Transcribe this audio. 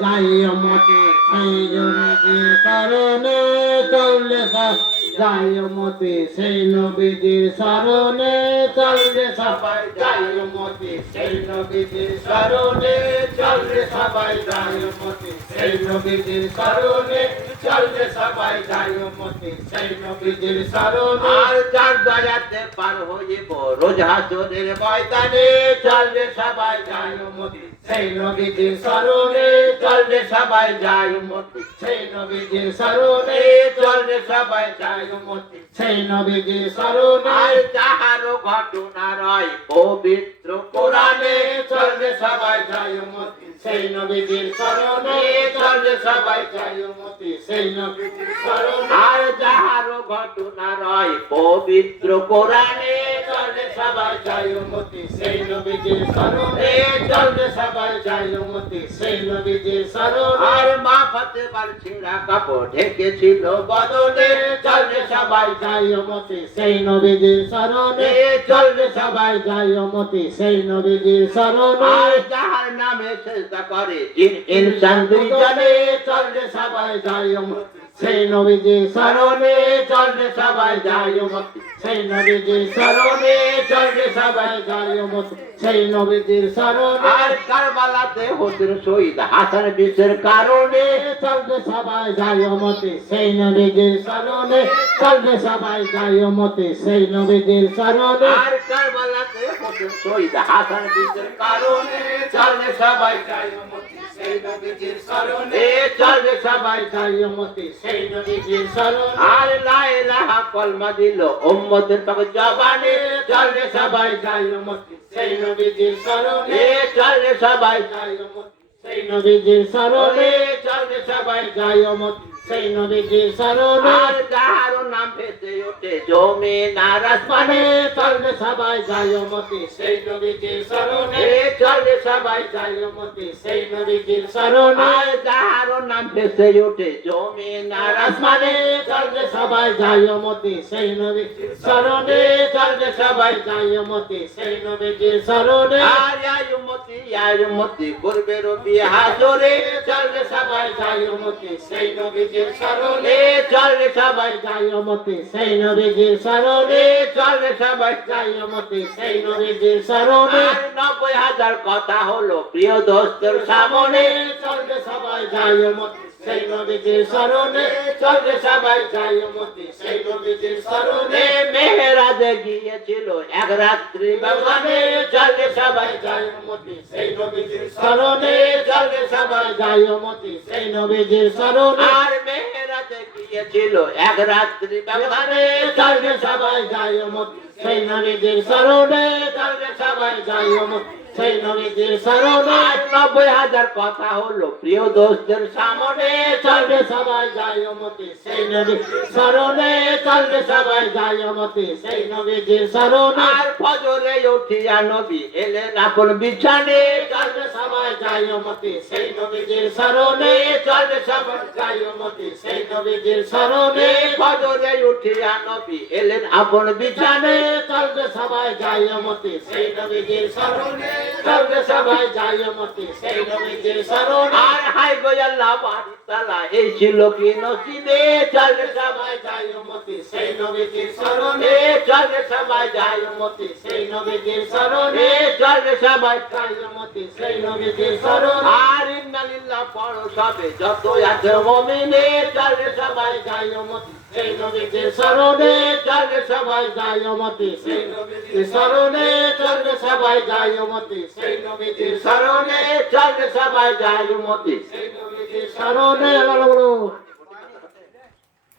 যাই মতে সেই নবীজির শরণে চললে যাই মতে সেই নবীজির শরণে চললে সবাই যাই মতে সেই নবীজির শরণে চললে সবাই যাই মতে সেই নবীজির শরণে চললে সবাই যাই মতে সেই নবীজির শরণে আর যার দয়াতে পার হইব রোজ হাসরের ময়দানে চললে সবাই যাই মতে সেই নবীজির শরণে চললে সবাই যাই মতে সেই নবীজির শরণে চললে সবাই যাই মতে সেই নবীজির শরণে আর যাহারও ঘটনা রয় পবিত্র কোরআনে চললে সবাই যাই মতে সেই নবীজির শরণে চললে সবাই যাই মতে সেই নবীজির শরণে আর যাহারও ঘটনা রয় পবিত্র কোরআনে চললে সবাই যাই মতে সেই নবীজির শরণে চললে সবাই যাই মতে সেই নবীজির শরণে আর মা ফাতেমার ছেঁড়া কাপড় ঢেকেছিল বদনে চললে সবাই যাই মতে সেই নবীজির শরণে চললে সবাই যাই মতে সেই নবীজির শরণে আর যাহার নামে সেজদা করে জিন ইনসান দুইজনে চললে সবাই যাই মতে সেই নবীজির শরণে চললে সবাই যাই মতে সেই নবীজির শরণে চললে সবাই যাই মতে সেই নবীজির শরণে আর কারবালাতে হোসেন শহীদ হাসান বিষের কারণে চললে সবাই যাই মতে সেই নবীজির শরণে চললে সবাই যাই মতে সেই নবীজির শরণে আর কারবালাতে হোসেন শহীদ হাসান বিষের কারণে চললে সবাই যাই মতে সেই নবীজির শরণে চললে সবাই যাই মতে সেই নবীজির শরণে আর লা ইলাহা কলমা দিল উম্মতের পাক জবানে চললে সবাই যাই মতে সেই নবীজির শরণে চললে সবাই যাই মতে সেই নবীজির শরণে চললে সবাই যাই মতে সেই নবীজির শরণে আর যাহারও নাম ভেসে ওঠে জমিন আর আসমানে চললে সবাই যাই মতে সেই নবীজির শরণে চললে সবাই যাই মতে সেই নবীজির শরণে আর যাহারও নাম ভেসে ওঠে জমিন আর আসমানে চললে সবাই যাই মতে সেই নবীজির শরণে চললে সবাই যাই মতে সেই নবীজির শরণে আর ইয়া উম্মতি করবে রবি হাজরে চললে সবাই যাই মতে সেই নবীজির শরণে চললে সবাই যাই মতে সেই নবীজির শরণে চললে সবাই যাই মতে সেই নবীজির শরণে 90,000 কথা হলো প্রিয় দোস্তের সামনে চললে সবাই যাই মতে সেই নবীজির শরণে চললে সবাই যাই মতে সেই নবীজির শরণে মেহেরাজে গিয়েছিল এক রাত্রি বাগানে চললে সবাই যাই মতে সেই নবীজির শরণে চললে সবাই যাই মতে সেই নবীজির শরণে আর মেহেরাজে গিয়েছিল এক রাত্রি বাগানে চললে সবাই যাই মতে সেই নবীজির শরণে চললে সবাই যাই মতে সেই নবীজির শরণে 90,000 কথা হলো প্রিয় দোস্তের সামনে চলবে সবাই যাই মতে সেই নবীজির শরণে চলবে সবাই যাই মতে সেই নবীজির শরণে আর ফজরে উঠিয়া নবী এলেন আপন বিছানে চলবে সবাই যাই মতে সেই নবীজির শরণে চলবে সবাই যাই মতে সেই নবীজির শরণে ফজরে উঠিয়া নবী এলেন আপন বিছানে চলবে সবাই যাই মতে সেই নবীজির শরণে চলবে সবাই যাই মতে সেই নবীজির শরণে আর হাই গো আল্লাহ বাড়ি তালা এই ছিল কি নসিবে চলবে সবাই যাই মতে সেই নবীজির শরণে চলবে সবাই যাই মতে সেই নবীজির শরণে চলবে সবাই যাই মতে সেই নবীজির শরণে আর ইন্নালিল্লাহ পড়ো সবে যত আছে মুমিনে চলবে সবাই যাই মতে সেই নবীজির শরণে চলবে সবাই যাই মতে সেই নবীজির শরণে চলবে সবাই যাই মতে সেই নবীজির শরণে চলবে সবাই যাই মতে সেই নবীজির শরণে